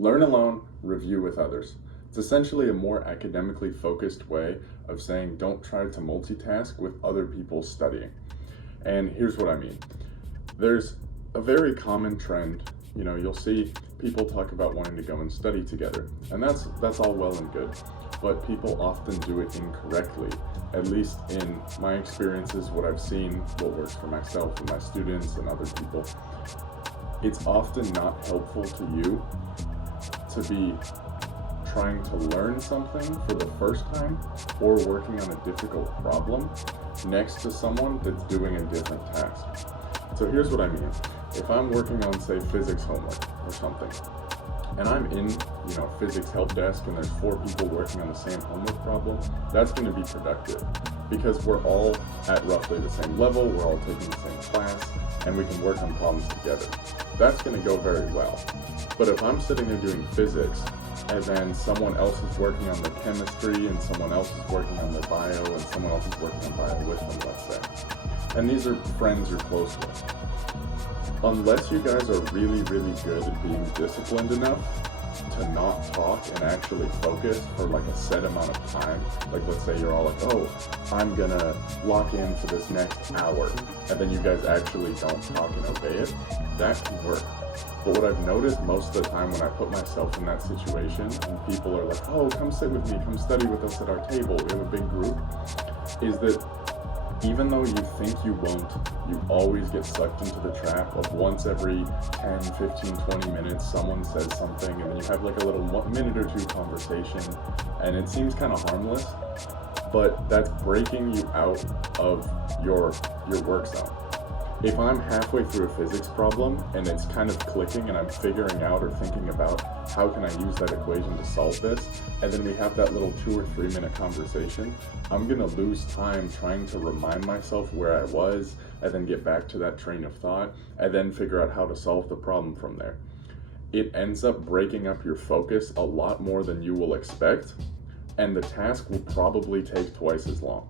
Learn alone, review with others. It's essentially a more academically focused way of saying don't try to multitask with other people studying. And here's what I mean. There's a very common trend, you'll see people talk about wanting to go and study together, and that's all well and good, but people often do it incorrectly. At least in my experiences, what I've seen, what works for myself and my students and other people, it's often not helpful to you to be trying to learn something for the first time or working on a difficult problem next to someone that's doing a different task. So here's what I mean. If I'm working on, say, physics homework or something, and I'm in, physics help desk and there's 4 people working on the same homework problem, that's going to be productive because we're all at roughly the same level, we're all taking the same class, and we can work on problems together. That's going to go very well. But if I'm sitting there doing physics, and then someone else is working on the chemistry, and someone else is working on the bio, and someone else is working on bio with them, let's say, and these are friends you're close with, unless you guys are really, really good at being disciplined enough to not talk and actually focus for like a set amount of time, like let's say you're all like, oh, I'm gonna lock in for this next hour, and then you guys actually don't talk and obey it, that can work. But what I've noticed most of the time when I put myself in that situation and people are like, oh, come sit with me, come study with us at our table, we have a big group, is that even though you think you won't, you always get sucked into the trap of once every 10, 15, 20 minutes, someone says something and then you have like a little minute or two conversation and it seems kind of harmless, but that's breaking you out of your work zone. If I'm halfway through a physics problem and it's kind of clicking and I'm figuring out or thinking about how can I use that equation to solve this, and then we have that little 2 or 3 minute conversation, I'm gonna lose time trying to remind myself where I was and then get back to that train of thought and then figure out how to solve the problem from there. It ends up breaking up your focus a lot more than you will expect, and the task will probably take twice as long.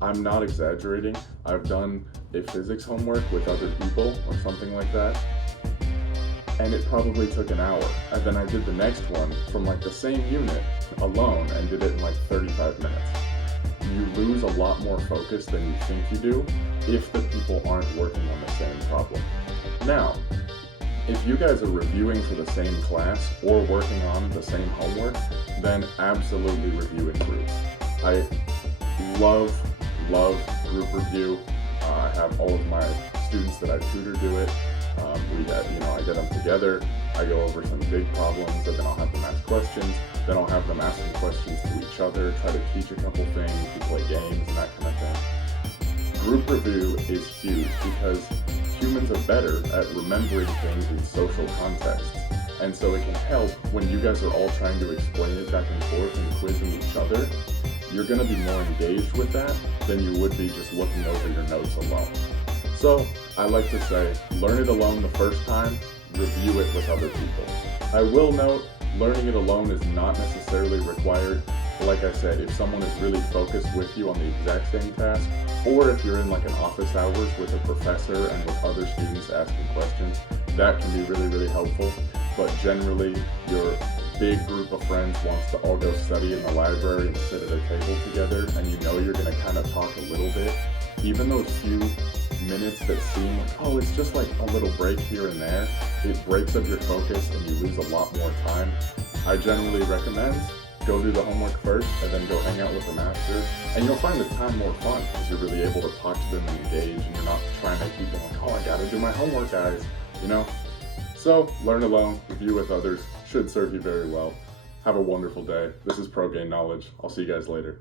I'm not exaggerating. I've done a physics homework with other people or something like that, and it probably took an hour. And then I did the next one from like the same unit alone and did it in like 35 minutes. You lose a lot more focus than you think you do if the people aren't working on the same problem. Now, if you guys are reviewing for the same class or working on the same homework, then absolutely review in groups. I love group review. I have all of my students that I tutor do it. I get them together, I go over some big problems, and then I'll have them ask questions, then I'll have them asking questions to each other, try to teach a couple things, we play games and that kind of thing. Group review is huge because humans are better at remembering things in social contexts, and so it can help when you guys are all trying to explain it back and forth and quizzing each other. You're going to be more engaged with that than you would be just looking over your notes alone. So I like to say, learn it alone the first time, review it with other people. I will note, learning it alone is not necessarily required. Like I said, if someone is really focused with you on the exact same task, or if you're in like an office hours with a professor and with other students asking questions, that can be really, really helpful. But generally, your big group of friends wants to all go study in the library and sit at a table together, and you're going to kind of talk a little bit, even those few minutes that seem like, oh, it's just like a little break here and there, it breaks up your focus and you lose a lot more time. I generally recommend go do the homework first and then go hang out with them after, and you'll find the time more fun because you're really able to talk to them and engage, and you're not trying to keep them like, oh, I gotta do my homework, guys, So learn alone, review with others, should serve you very well. Have a wonderful day. This is Pro Gain Knowledge. I'll see you guys later.